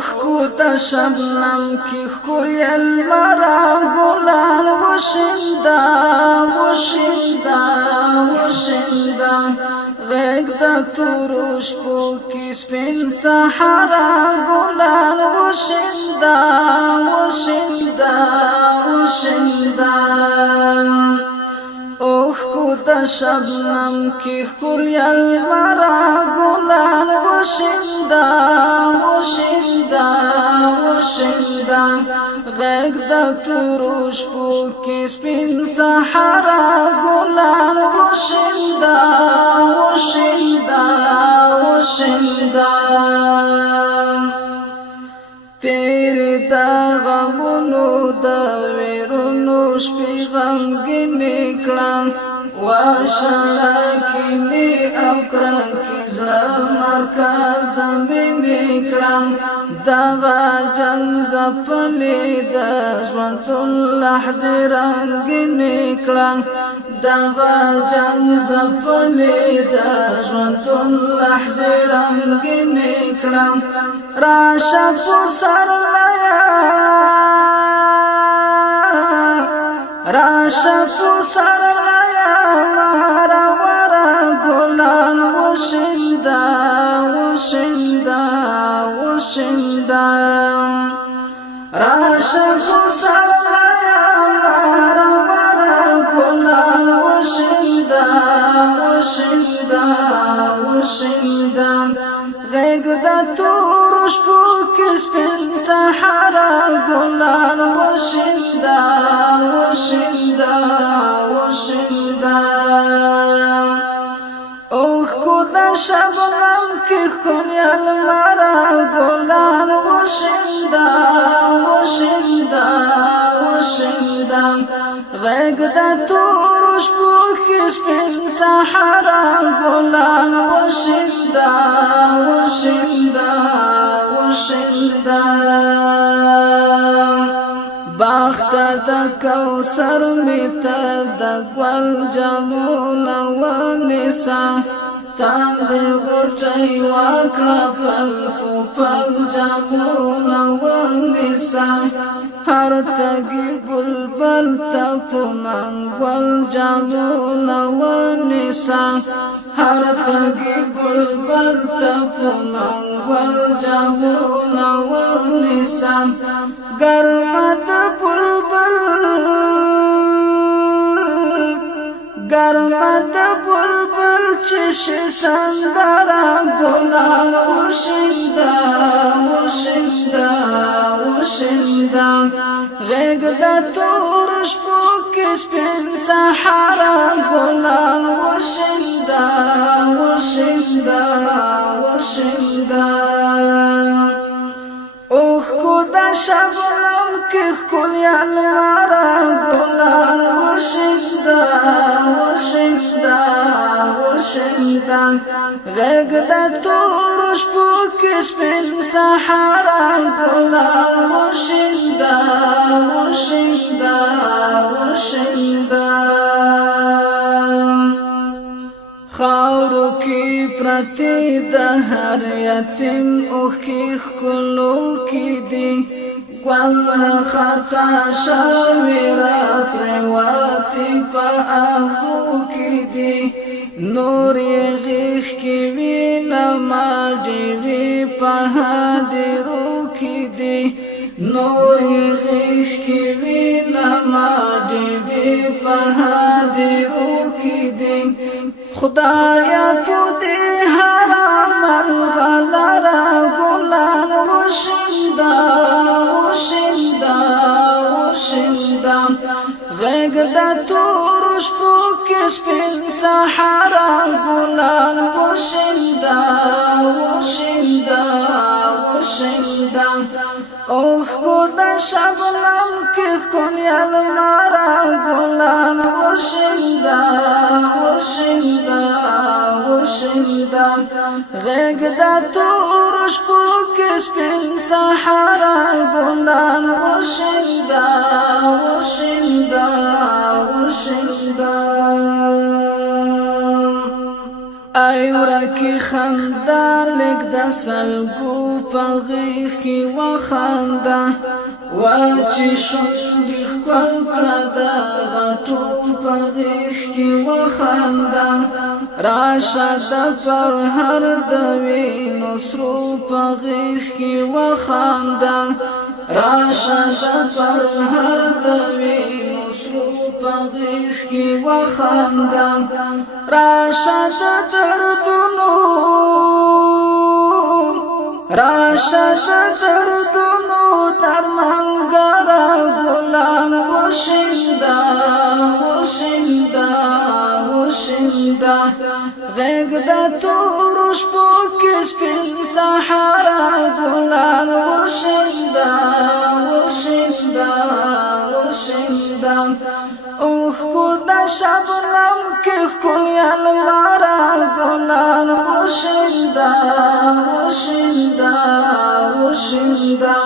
کوتا شبنم کی خوی المرا گلان وشندا وشندا وشندا غیگ دا تروش پو کی سپین سحرا گلان وشندا وشندا وشندا کوتا شبنم کی خوی المرا گلان وشندا وشندا وشندا غیگ دا تروش پو کی سپین سحرا گلان وشندا وشندا وشندا تیری دا غمونو دا ویرونو شپی غمگینی کلان واشراکینی اوکران کی زړه مرکز د مینې کړم دغه جنګ ځپلې د ژوند لحظې رنګینې کړم دغه جنګ ځپلې د ژوند لحظې رنګینې کړم راشه پسرلیا راشه پسرلیا مارا ورا گلان وشندا وشندا وشندا راشه پسرلیا مارا ورا گلان وشندا وشندا وشندا غیگ دا تورش پو کس پن سحرا گلان وشندا وشندا وشندا اوخ کو دا شبنم کی خونی المرا گلان وشندا وشندا وشندا غیگ دا تورش پو کس پن سحرا گلان وشندا وشندا وشندا باخت دا کوثر میتا دا گل جمونا ونسا تاندی غټی واکړه پل پل جمونا ونسا هر تگی بلبل تپو منگول جمونا ونسا هر تگی بلبل تپو منگول جمونا ونسا گرمت بلبل گرمت بلبل چش سندرا گلان وشندا وشندا وشندا غیگ دا تورش پو کس پن سحرا گلان وشندا وشندا وشندا اوخ کو دا شبنم کی خوی المرا گلان وشندا وشندا وشندا غیگ دا تورش پو کس پن سحرا گلان وشندا وشندا وشندا خاورو کی پرتی دا هر یتیم اوخ کی خلو کی دی گوال خطا شاویرا پریواتی پا آخو کی دی نور غیخ کی وینا ما دیوی پا حادرو کی دی نور غیخ کی وینا ما دیوی پا حادرو کی دی خدایا پودی حرام الغلرا گلان وشندا وشندا وشندا غیگ دا تورش پو کس پن سحرا گلان وشندا وشندا وشندا اوخ کو دا شبنم کی خونی المرا گلان وشندا وشندا وشندا غیگ دا تورش پو کس پن سحرا گلان وشندا وشندا وشندا ای ورکی خندا لګ د سلګو پغیخ کی وخاندا واچی شونډې ښکل کړه د غټو پغیخ کی وخاندا راشه د پرهر د وینو سرو پغیخ کی وخاندا راشه د پرهر د وینو سرو پغیخ کی وخاندا راشه د دردونو راشه د دردونو درملګره ګلان وشیندا وشیندا وشیندا غیږ د تورو شپو کې سپین صحرا ګلان وشیندا وشیندا وشیندا اوښکو د شبنم کې ښکلې الماره ګلان وشیندا وشیندا وشیندا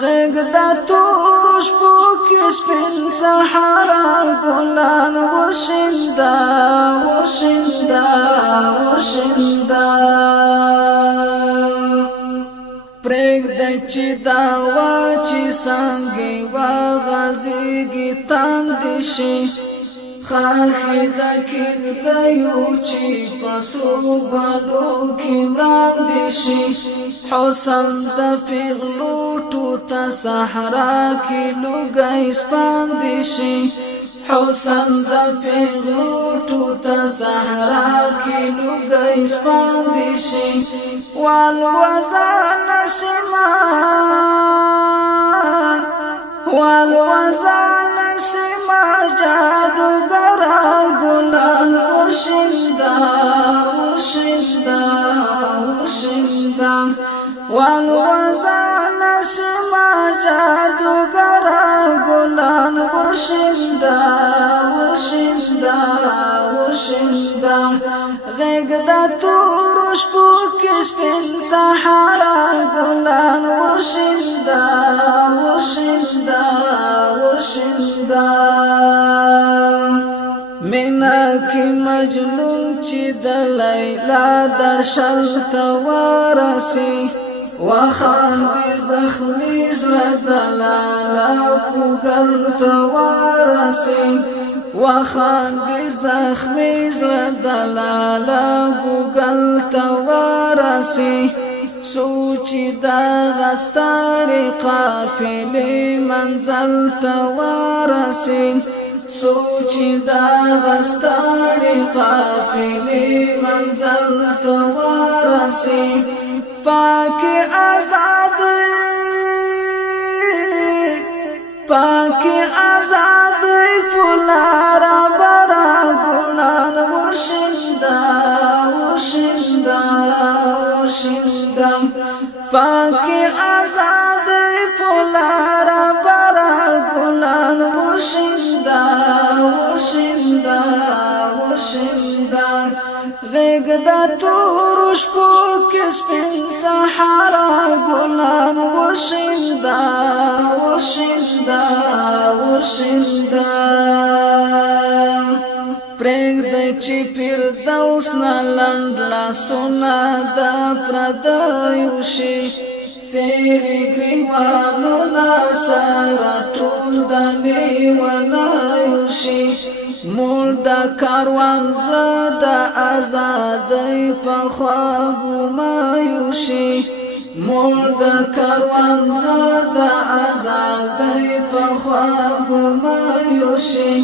غیږ د تورو شپو کې سپین صحرا ګلان وشیندا وشیندا وشیندا پرېږدی چې دا واچي څانګې وغځېږي تاندې شي خاښې د کېږدیو چې په سرو بڼو کې مراندې شي حسن د پیغلوټو ته صحرا کې لوګی سپاندې شي حسن د پیغلوټو ته صحرا کې لوګی سپاندې شي والوزه نسیمان والوزه نسیمان جادوګره ګلان وشیندا وشیندا وشیندا والوزه نسیمان جادوګره ګلان وشیندا وشیندا وشیندا غیږ د تورو شپو کې سپین صحرا ګلان وشیندا وشیندا وشیندا مینا کې مجنون چې د لیلا درشل ته ورسي وخاندي زخمي زړه د لالا کوګل ته ورسي وخاندي زخمي زړه د لالا کوګل ته ورسي سوچي دا غستړې قافلې منزل ته ورسي سوچي دا غستړې قافلې منزل ته ورسي پاک آزاد پاک آزاد پلارا برا گلان وشیندا وشیندا وشیندا پاک آزاد پلارا برا گلان وشیندا وشیندا وشیندا غیږ د تورو شپو کې سپین صحرا ګلان وشیندا وشیندا وشیندا پرېږدی چې فردوس نه لنډ لاسونه د پردیو شي سیرې ګریوانو له سره ټول د لیونیو شي مول د کاروان زړه د ازادۍ په خواږو مایو شي مول د کاروان زړه د ازادۍ په خواږو مایو شي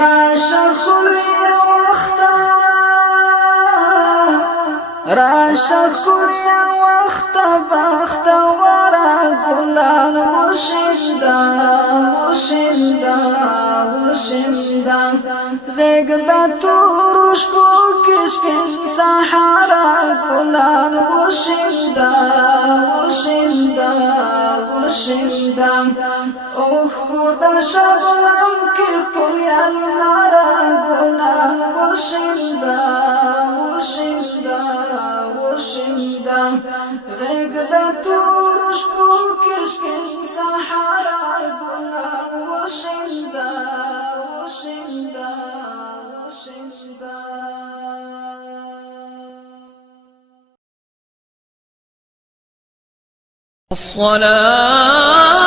راشه ښکلې وخته راشه ښکلې وخته بختوره ګلان وشیندا وشیندا وشیندا غیږ د تورو شپو کې سپین صحرا ګلان وشیندا وشیندا وشیندا اوښکو د شبنم کې ښکلې الماره ګلان وشیندا وشیندا وشیندا غیږ د تورو شپو کې سپین صحرا ګلان وشیندا وشیندا وشیندا الصلاة